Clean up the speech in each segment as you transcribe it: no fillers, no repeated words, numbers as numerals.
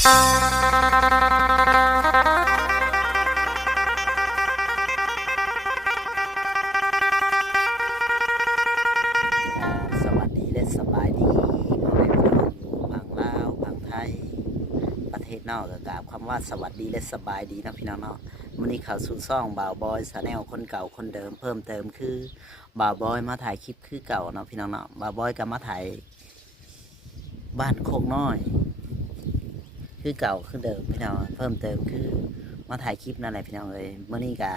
สวัสดีและสบายดีพ่อแม่พี่น้องอยู่ฝั่งลาวฝั่งไทยประเทศนอกก็กราบคำว่าสวัสดีและสบายดีนะพี่น้องเนาะมื้อนี้ข่าวสู่ซ่องบ่าวบอยชาแนลคนเก่าคนเดิมเพิ่มเติมคือบ่าวบอยมาถ่ายคลิปคือเก่าเนาะพี่น้องเนาะบ่าวบอยก็มาถ่ายบ้านโคกน้อยคือเก่าคือเดิมพี่น้องเพิ่มเติมคือมาถ่ายคลิปนั่นแหละพี่น้องเลยมื้อนี้ก็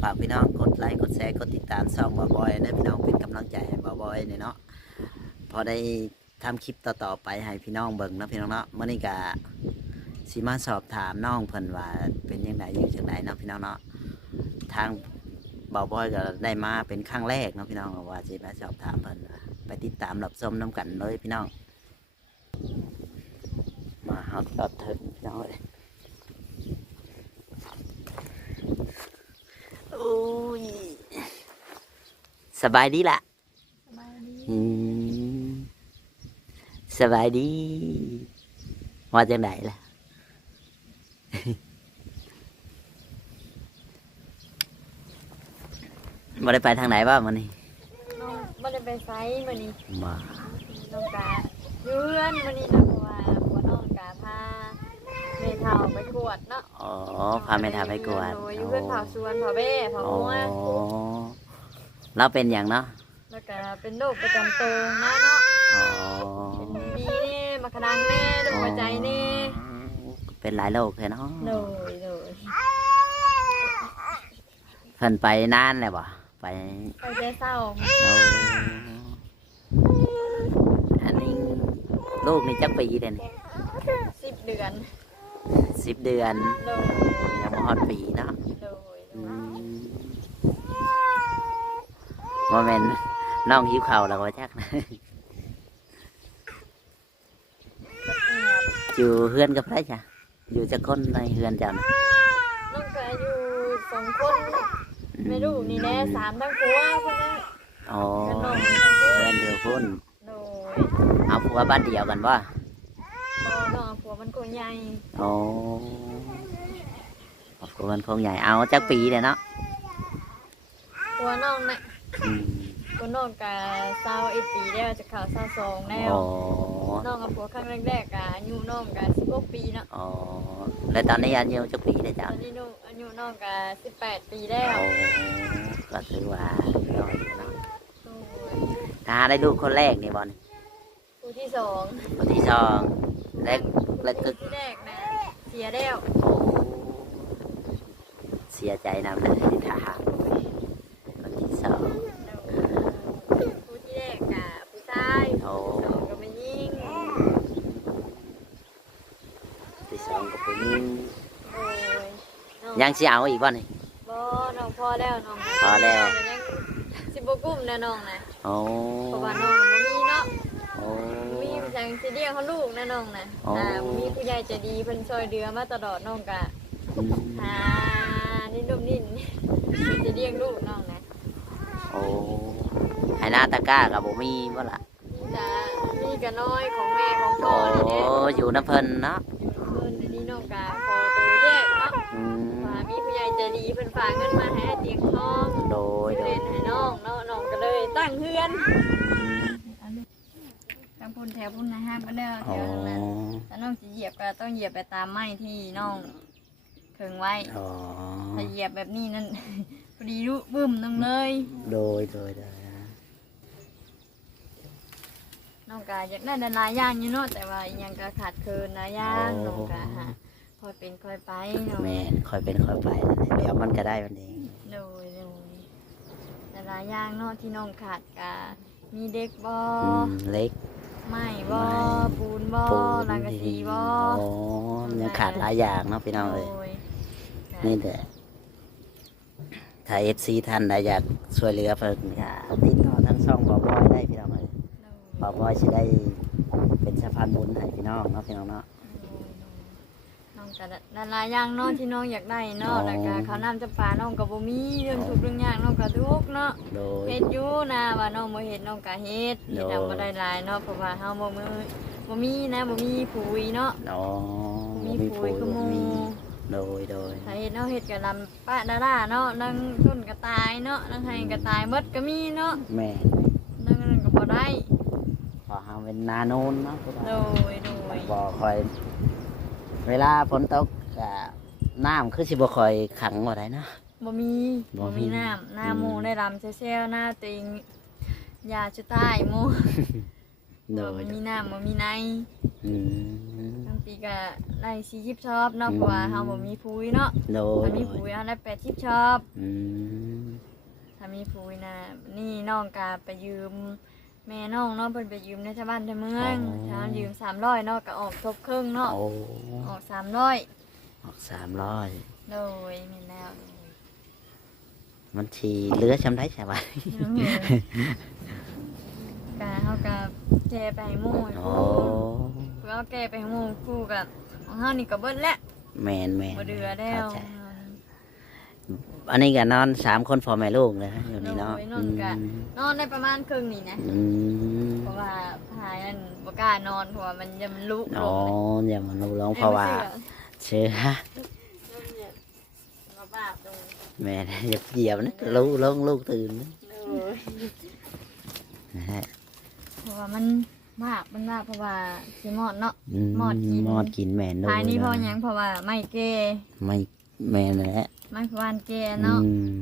ฝากพี่น้องกดไลค์กดแชร์กดติดตามช่องบ่าวบอยนะพี่น้องเป็นกำลังใจให้บ่าวบอยเนี่ยเนาะพอได้ทำคลิปต่อๆไปให้พี่น้องเบิ่งนะพี่น้องเนาะมื้อนี้ก็สิมาสอบถามน้องเพิ่นว่าเป็นยังไงอยู่จังไดเนาะพี่น้องเนาะทางบ่าวบอยก็ได้มาเป็นครั้งแรกเนาะพี่น้องว่าสิมาสอบถามเพิ่นไปติดตามรับชมน้ำกันเลยพี่น้องมาฮอดก็ถึงพี่น้องเลยโอ้ยสบายดีล่ะ สบายดี สบายดีว่าจังไดล่ะ บ่ได้ไปทางไหนบ้างมันนี่ น้องบ่ได้ไปไสมื้อนี้ มา น้องกาอยู่เรือนมื้อนี้นะเพราะว่าผัวน้องกาพาแม่เฒ่าไปกวดเนาะ อ๋อพาแม่ทาไปกวด โอ้ยอยู่เรือนเผาสวนเผาแบ่เผา อ๋อ งัว เราเป็นอย่างเนาะ แล้วก็เป็นโรคประจำตัวนะเนาะ อ๋อ เป็นบีแน่มะขะดังแน่โรคหัวใจแน่ เป็นหลายโรคเลยเนาะ โดย เพิ่นไปนานเลยบ่ไป ไปแต่เศร้า เอาอันนี้ลูกนี่จักปีเด่น 10 เดือน 10 เดือน โดย ยังบ่ฮอดปีเนาะ โดย โมเมนต์น้องหิวเข่าวแล้วก็จักนะ อยู่เฮือนกับใครจ้ะอยู่จะคนในเฮือนจ้ะนะ น้องก็อยู่2 คนไม่รู้นี่แน่3ทั้งผัวคนนั้น อ๋อ กันน้องทั้งผัว เฮือนเดียวพุ่น โดย เอาผัวบ้านเดียวกันบ่ บ่น้องผัวมันก็ใหญ่ โอ้ผัวมันคงใหญ่เอาจักปีเลยเนาะ ผัวน้องน่ะ อืม ผัวน้องก็21 ปีแล้วจะเข้า22แล้ว โอ้ น้องกับผัวครั้งแรกๆก็อายุน้องก็16 ปีเนาะ โอ้แล้วตอนนี้อายุจักปีเลย ต จ้ะ อนนี้น้องอายุน้องก็18 ปีแล้ว โอ้ก็ถือว่าน้อยอยู่เนาะ โอ้ย ถ้าได้ลูกคนแรกนี่บอล ผู้ที่2 คนที่สองแล้วก็ ที่แรกนะเสียแล้ว โอ้เสียใจนำเลยที่ทหารคนที่สอง ผู้ที่แรกก็ผู้ชาย โอ้ ผู้ที่สองก็ไม่ยิ่ง ที่สองกับผู้หญิง โอ้ยน้อง ยังสิเอาอีกบ่นี่ บ่น้องพอแล้วน้อง พอแล้ว ยังสิบ่กุ้มนะน้องนะ โอ้ เพราะว่าน้องมันบ่มีเนาะ โอ้ มีจังสิเลี้ยงเขาลูกนะน้องนะ อ๋อ มีผู้ใหญ่ใจดีเพิ่นช่วยเดือมาตลอดน้องกะ อืม หานิดนุ่มนิดจะเลี้ยงลูกน้องนะ โอ้ให้หน้าตะกร้ากับบ่มีบ่ล่ะ มีแต่มีกะน้อยของแม่ของพ่ โอ้ อนี่เด้ อยู่น้ำเพิ่นเนาะ อยู่เพิ่นอันนี้น้องกะขอตัวแยกเนาะ อืม ว่ามีผู้ใหญ่ใจดีเพิ่นฝากเงินมาให้เตียงทอง โดยโด เล่ ย นให้น้องเนาะน้องก็เลยตั้งเฮือนทางพุ่นแถวพุ่นนะฮะบ่ได้แถ อ๋อ วนั้นถ้าน้องสิเหยียบก็ต้องเหยียบไปตามไม้ที่น้องเพิ่งไว้ อ๋อ ถ้าเหยียบแบบนี้นั่น พอดีรู้บึ้มน้องเลย โดยน้องกาอยากได้หลายอย่างอยู่เนาะแต่ว่าอีหยังก็ขาดเคินหลายอย่างน้องกาฮะคอยเป็นคอยไปเนาะ แม่นค่อยเป็นค่อยไปเดี๋ยวมันก็ได้มันเอง โดยแต่หลายอย่างเนาะที่น้องขาดกามีเด็กบ่ เล็ก ไม้บ่ปูนบ่ ปู ลังกะสีบ่ โอ้ยังขาดหลายอย่างเนาะพี่น้องเอ้ย โดย นี่แต่ถ้า FC ท่านใดอยากช่วยเหลือเพิ่นก็ติดต่อทางช่องบ่าวบอยได้พี่น้องเอ้ยบ่าวบอยสิได้เป็นสะพานบุญให้พี่น้องเนาะพี่น้องเนาะ น้องก็หลายอย่างเนาะที่น้องอยากได้เนาะแล้วก็ข้าวน้ำจำปาน้องก็บ่มีเรื่องทุกข์เรื่องยากน้องก็ทุกข์เนาะ โดย เฮ็ดอยู่นะว่าน้องบ่เฮ็ดน้องก็เฮ็ด โด เฮ็ดเอาบ่ได้หลายเนาะเพราะว่าเฮาบ่มีนะบ่มีปุ๋ยเนาะ อ๋อ มีปุ๋ยคือหมู่ โดย ถ้าเฮ็ดเนาะเฮ็ดก็ลำป้าดาราเนาะนั่งต้นก็ตายเนาะนั่งให้ก็ตายหมดก็มีเนาะ แม่ นั่งนั่นก็บ่ได้ พอเฮาเป็นนาโนนเนาะ โดย บ่คอย เวลาฝนตกก็น้ำคือสิบ่ค่อยขังบ่ได้นะ บ่มี บ่มี บ่มีน้ำหน้าหมู่ได้ลำแซ่ๆหน้าติงยาชุดใต้หมู่ โด บ่ ย มีน้ำบ่มีใน อืม บางปีก็ได้40ชอบเนาะเพราะว่าเฮาบ่มีปุ๋ยเนาะ โดย ถ้ามีปุ๋ยเฮาได้80ชอบ อืม ถ้ามีปุ๋ยนะนี่น้องก็ไปยืมแม่น้องเนาะเพิ่นไปยืมในชาวบ้านในเมืองถ้ายืม300เนาะก็ออกทบครึ่งเนาะ โอ้ ออก300 ออก300 โดยแม่นแล้ว มันสิเหลือชำได้ใช่บ่ กะเฮาก็แก้ไปให้หมู่ให้ โอ้ ครูเพื่อเอาแก้ไปให้หมู่ครูก็ของเฮานี่ก็เบิดแล้ว แม่น บ่เดือแล้ว เข้าใจอันนี้ก็นอน3คนพ่อแม่ลูกเลยนะอยู่นี่เนาะ โดยนอนก็นอนได้ประมาณครึ่งนี่นะ อืม เพราะว่าพายอันบ่กล้านอนเพราะว่ามันจะมันลุกล อ๋อง อย่ามาลูกร้องเพ อ้ ราะว่า บ่ เชื่อ เชื่อเนี่ยมาบาปตรง แม่นะอย่าเหยียบนะลูกตื่นนะ เลย นะฮะ เพราะว่ามันบาปเพราะว่าสิหมอดเนาะ มอดกิน มอดกินแม่น ภายนี้เพราะห นะ ยังเพราะว่าไม่แก่ ไม่แม่นแหละ ไม่พานแก่เนาะ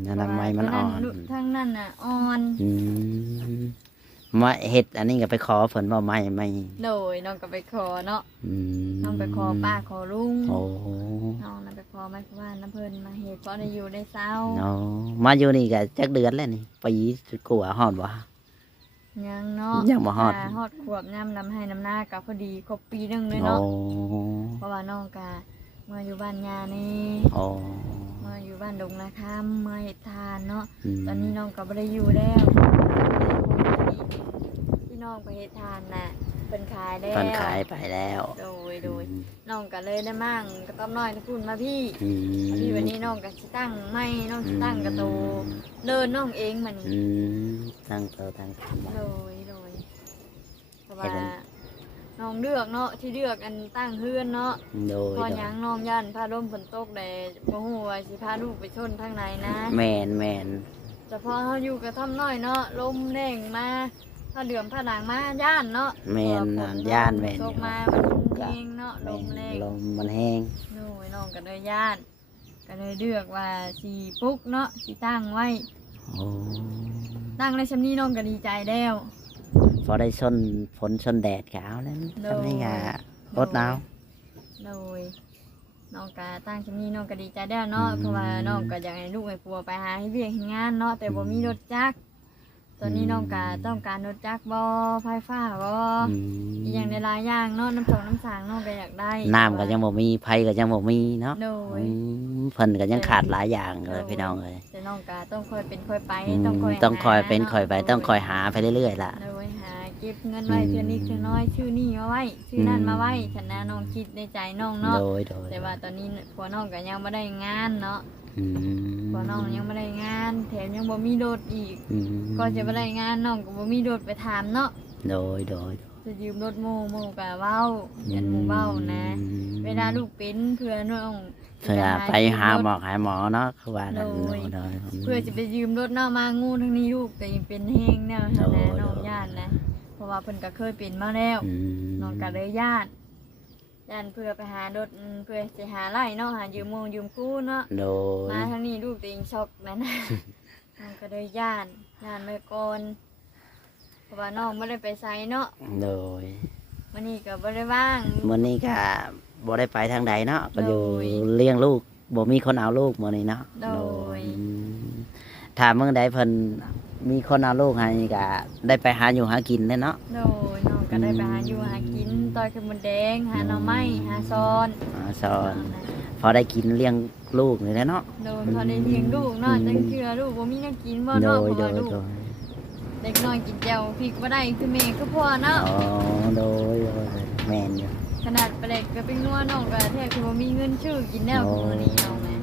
อนามัยมันอ่อน ทั้งนั้นน่ะอ่อน อืมมาเฮ็ดอันนี้ก็ไปขอฝนบ่ไม่ โดยน้องก็ไปขอเนาะ อืม น้องไปขอป้าขอลุง โอ้ น้องนั่นไปขอไม่พานน้ำเพิ่นมาเฮ็ดเพราะได้อยู่ได้เศร้า เนาะมาอยู่นี่ก็จักเดือนแล้วนี่ปีกว่าฮอดบ่ ยังเนาะ ยังบ่ฮอด าฮอดขวบย่ำนำให้น้ำหน้ากับพอดีครบปีหนึงเลย โอ้ เนาะเพราะว่าน้องกะเมื่ออยู่บ้านยานี่ โอ้ เมื่ออยู่บ้านดงนาคำเมื่อเฮ็ดทานเนาะ ม ตอนนี้น้องก็บ่ได้อยู่แล้วที่น้องไปเฮ็ดทานน่ะเพิ่นขายแล้ว เพิ่นขายไปแล้ว โดยน้องก็เลยได้มั่งก็ต้อมน้อยทุกคนมาพี่ อืม พี่วันนี้น้องก็สิตั้งไม่น้องสิตั้งกระโตเดินน้องเองมัน อืมตั้งโตตั้งทำ โดยเพราะ เฮ็ ว่า ดอัน น้องเลือกเนาะที่เลือกอันตั้งเฮือนเนาะ โดย พอหยังน้องย่านพาลมฝนตกได้บ่ฮู้ว่าสิพาลูกไปชนทางไหนนะ แม่น แต่พอเฮาอยู่กับท่อมน้อยเนาะลมแรงมาถ้าเดือมผ้าหนังมาย่านเนาะ แม่น ฝ น่ะ เะ ย่านแม่น ต อก ยู่ มามันแรงเนาะล แม่ ม น แรง ลมมันแห้ง โอ้ยน้องก็เลยย่านก็เลยเลือกว่าสิปลุกเนาะสิตั้งไว้ โอ้ ตั้งในชั้นนี้น้องก็ดีใจแล้ว พอได้ชนฝนชนแดดก็เอาแล้ว โดย ทำให้งาอดหนาว โดยน้องก็ตั้งชั้นนี้น้องก็ดีใจแล้วเนาะ อืม เพราะว่าน้องก็อยากให้ลูกให้ผัวไปหาให้เวียกให้งานเนาะแต่บ่มีรถจักรตอนนี้น้องก็ต้องการรถจักรบ่ไฟฟ้าบ่ อืม อีกอย่างในหลายอย่างเนาะน้ำตกน้ำสางน้องก็อยากได้ น้ำก็ยังบ่มีไผก็ยังบ่มีเนาะ โดย เพิ่นก็ยังขาดหลายอย่างเลยพี่น้องเลย แต่น้องก็ต้องคอยเป็นคอยไป อืม ต้องคอย ต้องคอย หา เป็นคอยไป เนาะ ต้องคอยหาไปเรื่อยๆล่ะ โดยหาเก็บเงินไว้เทื่อนิดเทื่อน้อยชื่อนี่มาไว้ชื่อนั่นมาไว้ฉันนะน้องคิดในใจน้องเนาะ โดย แต่ว่าตอนนี้ผัวน้องก็ยังไม่ได้งานเนาะ อืม ผัวน้องยังไม่ได้งานแถมยังบ่มีรถอีก อืม ก็จะไม่ได้งานน้องก็บ่มีรถไปถามเนาะ โดย จะยืมรถหมู่ก็เว้ายันหมู่เว้านะ เวลาลูกเป็นเพื่อน้อง เพื่อไปหาหมอเนาะคือว่านั่น โดย โดย เพื่อจะไปยืมรถเนาะมางูทั้งนี้ลูกแต่ยังเป็นแห้งแนวหั้นนะ โดย น้องย่านนะเพราะว่าเพิ่นก็เคยเป็นมาแล้ว อืม น้องก็เลยย่านเพื่อไปหารถเพื่อจะหาไร่เนาะหายืมโมงยืมกู้เนาะ โดย มาทั้งนี้ลูกตัวเองช็อกนะนะ น้องก็เลยย่านไปก่อนเพราะว่าน้องไม่ได้ไปไสเนาะ โดย วันนี้ก็บ่ได้ว่าง มื้อนี้ก็บ่ได้ไปทางใดเนาะก็อยู่ โดย เลี้ยงลูกบ่มีคนเอาลูกมื้อนี้เนาะ โดย อืมถ้ามื้อใดเพิ่นมีคนเอาลูกให้ก็ได้ไปหาอยู่หากินแน่เนาะ โดยน้องก็ได้ไปหาอยู่หากินต่อยขึ้นบนแดงหาหน่อไม้หาซอน สอนพอได้กินเลี้ยงลูกนี่แหละเนาะ โดยพอได้เลี้ยงลูกเนาะจังเชื่อลูกบ่มีแนวกินบ่ โด เนาะ ย เพราะ โด ว่าย ลูก โดย เด็กน้อยกินแจ่วพริกบ่ได้คือแม่คือพ่อเนาะ อ๋อโดยแม่นอยู่ ขนาดปลาเล็กก็เป็นนัวน้องก็แทบจะบ่มีเงินชื่อกินแล้ว โอ้ มื้อนี้น้องแม่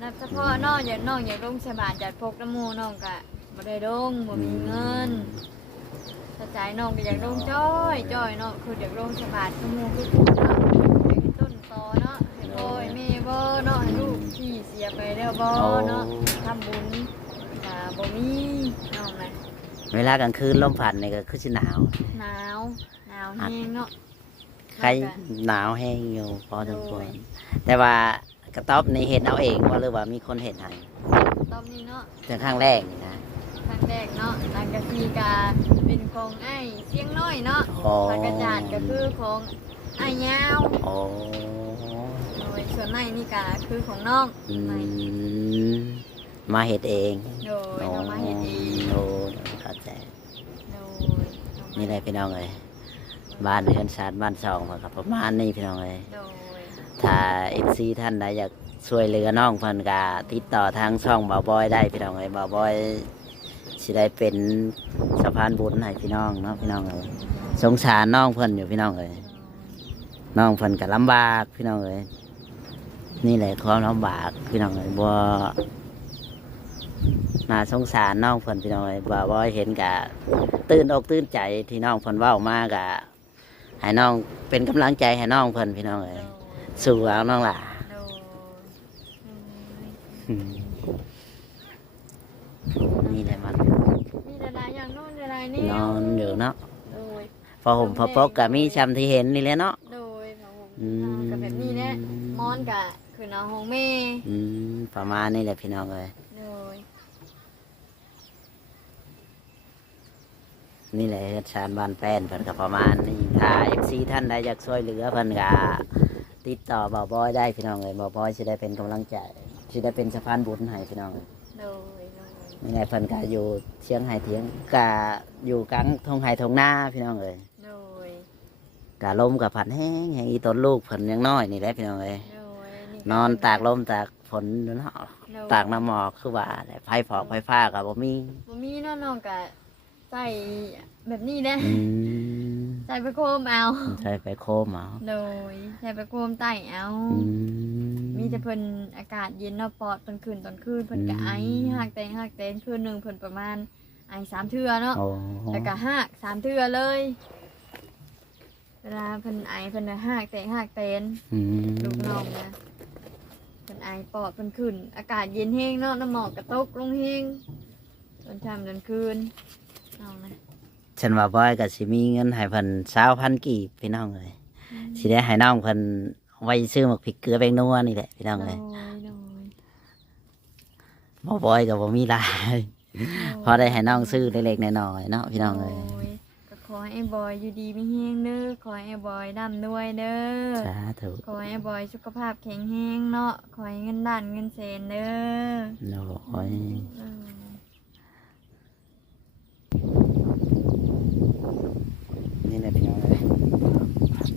นับเฉพาะน้องอยากลงใส่บาตรจัดพกน้ำหมู่น้องก็บ่ได้ลงบ่มีเงิน ถ้าใจน้องก็อยากลงจ้อยเนาะคืออยากลงสบายชั่วโมงคือเนาะอยากให้ต้นตอเนาะให้พ่อให้แม่บ่เนาะให้ลูกที่เสียไปแล้วบ่เนาะทำบุญบ่มีน้องนะ เวลากลางคืนลมพัดนี่ก็คือสิหนาว หนาวแห้งเนาะ ใครหนาวแห้งอยู่พอสมควรแต่ว่ากระต๊อบนี่เห็นเอาเองว่าหรือว่ามีคนเห็นให้ ตอนนี้เนาะ แต่ครั้งแรกนี่นะ ครั้งแรกเนาะหลังกะทีกาเป็นของไอ้เสียงน้อยเนาะ อ๋อ หลังกระจาดก็คือของไอ้ยาว โอ้ โดยส่วนในนี่กาคือของน้อง อื ใน มมาเห็ดเอง โดยน้องมาเห็นเอง โอ้เข้าใจ โดย นี่เลยพี่น้องเลยบ้านเรือนชาติบ้านซองครับประมาณนี้พี่น้องเลย โดย ถ้าเอฟซีท่านใดอยากช่วยเหลือน้องเพิ่นก็ติดต่อทางช่องบ่าวบอยได้พี่น้องเลยบ่าวบอยสิได้เป็นสะพานบุญให้พี่น้องเนาะพี่น้องเลยสงสารน้องเพิ่นอยู่พี่น้องเลยน้องเพิ่นก็ลำบากพี่น้องเลยนี่แหละความลำบากพี่น้องเลยบ่น่าสงสารน้องเพิ่นพี่น้องเลยบ่าวบอยเห็นก็ตื่นอกตื่นใจที่น้องเพิ่นเว้ามากะให้น้องเป็นกำลังใจให้น้องเพิ่นพี่น้องเลยสู้เอาน้องล่ะ โดย นี่แหละมัน มีหลายๆอย่างโน่นหลายๆนี่ นอนอยู่เนาะ โดย พอผมพอปกก็มีชำที่เห็นนี่แหละเนาะ โดยของผม อืม กับแบบนี้เนี่ยมอนกะคือน้องของแม่ ประมาณนี้แหละพี่น้องเลย โดย นี่แหละชานบ้านแป้นเพิ่นก็ประมาณนี้ถ้าเอฟซีท่านใดอยากช่วยเหลือเพิ่นก็ติดต่อบ่าวบอยได้พี่น้องเลยบ่าวบอยจะได้เป็นกำลังใจจะได้เป็นสะพานบุญให้พี่น้องเลย โดยโดย นี่แหละเพิ่นก็อยู่เชียงไห้เทียงก็อยู่กลางทงไห้ทงหน้าพี่น้องเลย โดย กะลมกับผัดแห้งแห้งอีต้นลูกเพิ่นยังน้อยนี่แหละพี่น้องเลย โดย นอนตากลมตากฝนอยู่เนาะ โดย ตากน้ำหมอกคือว่าแหละไฟฟอกไฟฟ้ากับบ่มี บ่มีเนาะน้องกะใส่แบบนี้เด้ อืม ใส่ไปโคมเอา ใช่ไปโคมเอา โดยใส่ไปโคมใต้เอา อื มีแต่เพิ่นอากาศเย็นเนาะปอดตอนคืนเพิ่นก็ไอหักแตนคืนหนึงเพิ่นประมาณไอ3เทื่อเนาะ โอ้ แล้วก็หัก3เทื่อเลย เวลาเพิ่นไอเพิ่นน่ะหักแตน อืม ลูกน้องนะเพิ่นไอปอดเพิ่นขึ้น อากาศเย็นแห้งเนาะน้ำหมอกกระตกลงแห้งตอนค่ำตอนคืนน้องนะ ฉันว่าบ่อยก็สิมีเงินให้เพิ่น20,000กีบพี่น้องเลยสิได้ให้น้องเพิ่นไว้ซื้อหมักพริกเกลือแป้งนัวนี่แหละพี่น้องเลย โดย บ่บ่อยก็บ่มีหลายพอได้ให้น้องซื้อเล็กๆน้อยๆเนาะพี่น้องเลย โดยก็ขอให้บอยอยู่ดีไม่แห้งเด้อขอให้บอยร่ำรวยเด้อ สาธุ ขอให้บอยสุขภาพแข็งแรงเนาะขอให้เงินล้านเงินแสนเด้อ โอ้ย เออ นี่แหละพี่น้องเลย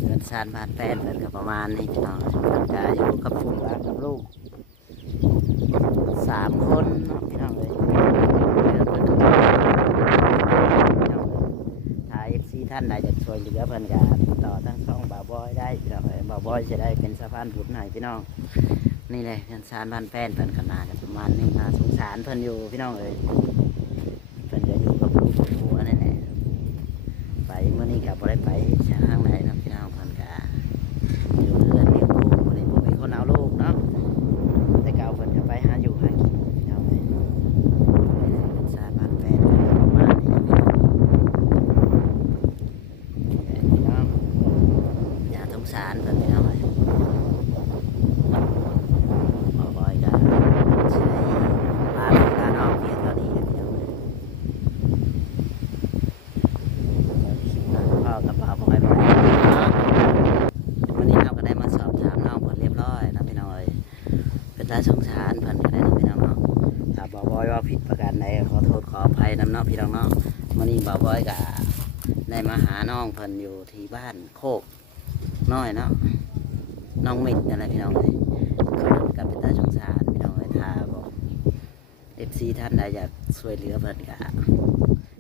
เงินซานบาทแปดเพิ่นก็ประมาณนี้พี่น้องเพิ่นก็อยู่กับผู้ว่ากับลูก3 คนเนาะพี่น้องเลยเดี๋ยวเพิ่นก็พี่น้องเลยถ้า FC ท่านใดอยากช่วยเหลือเพิ่นก็ติดต่อทางช่องบ่าวบอยได้พี่น้องเลยบ่าวบอยจะได้เป็นสะพานบุญให้พี่น้องนี่แหละเงินซานบ้านแป้นเพิ่นก็น่าจะประมาณนี้น่าสงสารเพิ่นอยู่พี่น้องเลยเพิ่นก็อยู่กับลูกกับผัวนั่นแหละไปเมื่อนี้ก็บ่ได้ไปทางไหนเนาะพี่น้องเพิ่นก็อยู่เรือนเลี้ยงลูกบ่ได้บ่มีคนเอาลูกเนาะแต่เก่าเพิ่นก็ไปหาอยู่หากินพี่น้องเลยเงินซานบ้านแป้นเพิ่นก็ประมาณนี้นะพี่น้องอย่าสงสารเพิ่นพี่น้องเลย บ่บ่อยก็ใช้ลาพี่ลาน้องเพียงเท่านี้นะพี่น้องเลยคลิปหน้าพ่อกับบ่าวบ่อยไปเนาะวันนี้เราก็ได้มาสอบถามน้องเพิ่นเรียบร้อยนะพี่น้องเอ้ยเป็นตาสงสารเพิ่นก็ได้นะพี่น้องเนาะถ้าบ่าวบ่อยว่าผิดประการใดขอโทษขออภัยนำเนาะพี่น้องเนาะวันนี้บ่าวบ่อยก็ได้มาหาน้องเพิ่นอยู่ที่บ้านโคกน้อยเนาะน้องมิดอะไรพี่น้องเอ้ย กับเป็นตาสงสารพี่น้องเลยถ้าบอกFC ท่านใดอยากช่วยเหลือเพิ่นก็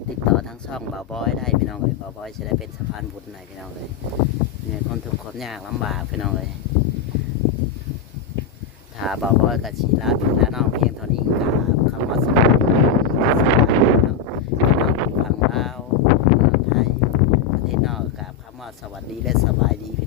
ติดต่อทางช่องบ่าวบอยได้พี่น้องเลยบ่าวบอยจะได้เป็นสะพานบุญให้พี่น้องเลยเนี่ยคนทุกข์คนยากลำบากพี่น้องเลยถ้าบ่าวบอยกับชีลาพี่ลาน้องเพียงเท่านี้กับคำว่าสวัสดีเนาะพี่น้องฟังเล่าวไท สวัสดีและสบายดีพี่